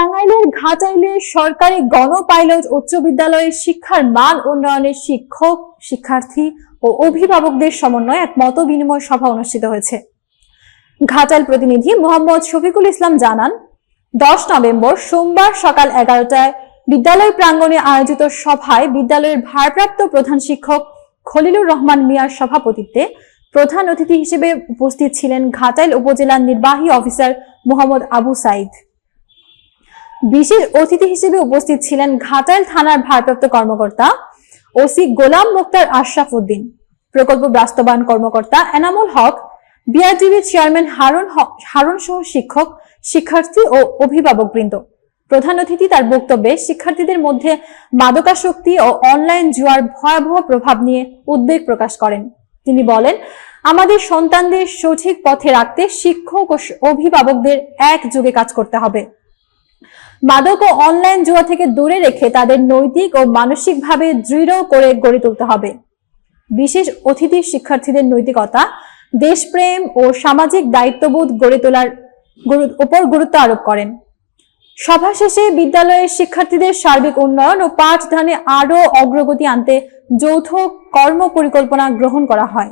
টাঙ্গাইলের ঘাটাইলে সরকারি গণ পাইলট উচ্চ বিদ্যালয়ের শিক্ষার মান উন্নয়নের শিক্ষক, শিক্ষার্থী ও অভিভাবকদের সমন্বয়ে এক মত বিনিময় সভা অনুষ্ঠিত হয়েছে। ঘাটাইল প্রতিনিধি মোহাম্মদ শফিকুল ইসলাম জানান, দশ নভেম্বর সোমবার সকাল এগারোটায় বিদ্যালয় প্রাঙ্গণে আয়োজিত সভায় বিদ্যালয়ের ভারপ্রাপ্ত প্রধান শিক্ষক খলিলুর রহমান মিয়ার সভাপতিত্বে প্রধান অতিথি হিসেবে উপস্থিত ছিলেন ঘাটাইল উপজেলার নির্বাহী অফিসার মোহাম্মদ আবু সাইদ। বিশেষ অতিথি হিসেবে উপস্থিত ছিলেন ঘাটাইল থানার ভারপ্রাপ্ত কর্মকর্তা ওসি গোলাম মুক্তার আশরাফ উদ্দিন, প্রকল্প বাস্তবায়ন কর্মকর্তা এনামুল হক, বিআরটিভির চেয়ারম্যান হারুন হারুন সহ শিক্ষক, শিক্ষার্থী ও অভিভাবকবৃন্দ প্রধান অতিথি তার বক্তব্যে শিক্ষার্থীদের মধ্যে মাদকাসক্তি ও অনলাইন জুয়ার ভয়াবহ প্রভাব নিয়ে উদ্বেগ প্রকাশ করেন। তিনি বলেন, আমাদের সন্তানদের সঠিক পথে রাখতে শিক্ষক ও অভিভাবকদের একযোগে কাজ করতে হবে। মাদক ও অনলাইন জুয়া থেকে দূরে রেখে তাদের নৈতিক ও মানসিকভাবে দৃঢ় করে গড়ে তুলতে হবে। বিশেষ অতিথি শিক্ষার্থীদের নৈতিকতা, দেশপ্রেম ও সামাজিক দায়িত্ববোধ গড়ে তোলার উপর গুরুত্ব আরোপ করেন। সভা শেষে বিদ্যালয়ের শিক্ষার্থীদের সার্বিক উন্নয়ন ও পাঠদানে আরও অগ্রগতি আনতে যৌথ কর্ম পরিকল্পনা গ্রহণ করা হয়।